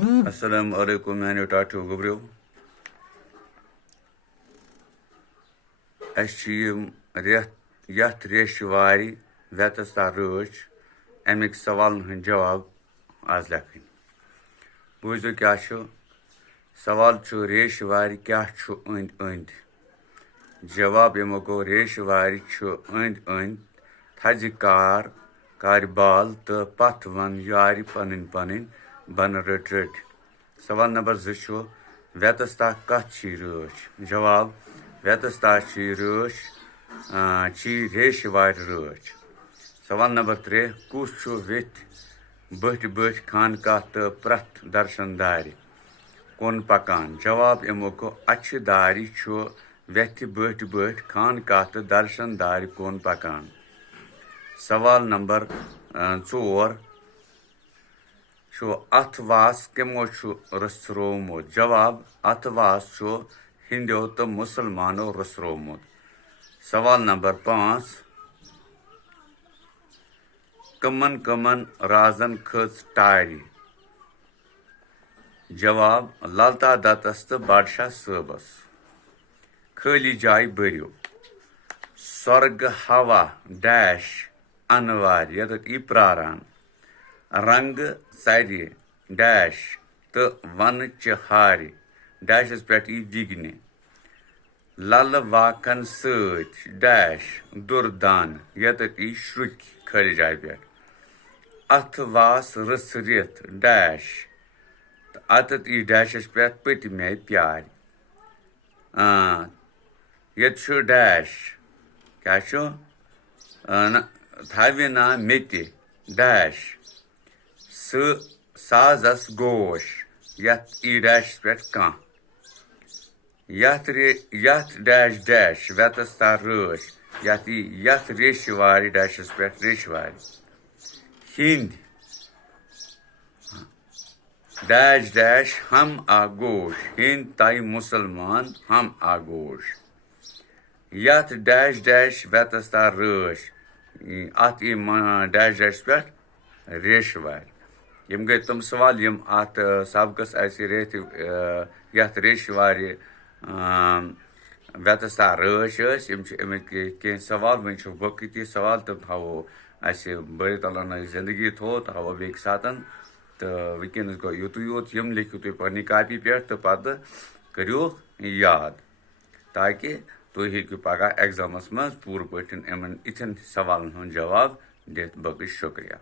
अस्सलाम वालेकुम मैंने टाटो गुब्रियो यथ रेशवारी वेतस्ता रच अमिक सवालन हंद जवाब आज लेखन बूझो क्या सवाल रेशवारी क्या अंद अंद जवाब यमो गो रेशवारी अंद अंद थज कार बाल तो पथ वन यार पन पन बन रट रट। सवाल नंबर 2 वेतस्ता कथ रच जवाब वेतस्ता रच रेशवार रच। सवाल नंबर 3 कुस वेथ बठ बठ खानकाह तो प्रथ दर्शन दार कुन पकान जवाब यमो गो अच्छ दारी वेथ बठ बठ खानकाह तो दर्शन दार कुन पकान। सवाल नंबर 4 अथवास कमो रसरोमुत जवाब अथवास हिंदो तो मुसलमानो रसरोमुत। सवाल नंबर 5 कमन कमन राजन खच टारी जवाब ललता दत्तस तो बादशाह सबस। खाली जाय बरियो स्वर्ग हवा डैश अनवार यत प्रारान रंग सर डैश तो वन हार डैशस पे विघ्न लल वाकन सत डैश दुर्दान यत श्रुक खाली जाय पे अथवास रस रिथ डैश अतत डैशस पे पतमे प्यार यत डैश क्या थवे ना मेत डैश साजस गोश यथ डैश पे कह यथ डैश डैश वेतस्ता रच यथ रेशवार डैशस पे रेशवार हिंद डैश डैश हम आगोश हिंद ताई मुसलमान हम आगोश यथ डैश डैश वेतस्ता रच अत डैश डैश पे रेशवार। यम गई तम सवाल यम अत सबकस रेत यथ रेशवार वेतस्ता रच अमिक कह सवाल वन बकी ती सवाल तम थो बड़ी तला जिंदगी थो थो बे सात तो वनकस गो युत योत यम लिखियो तुम पन्नी कापी पे तो पत करो याद ताकि तुम हेकु पगह एग्जामस मज पूर पे इथन सवालन जवाब दित। बकि शुक्रिया।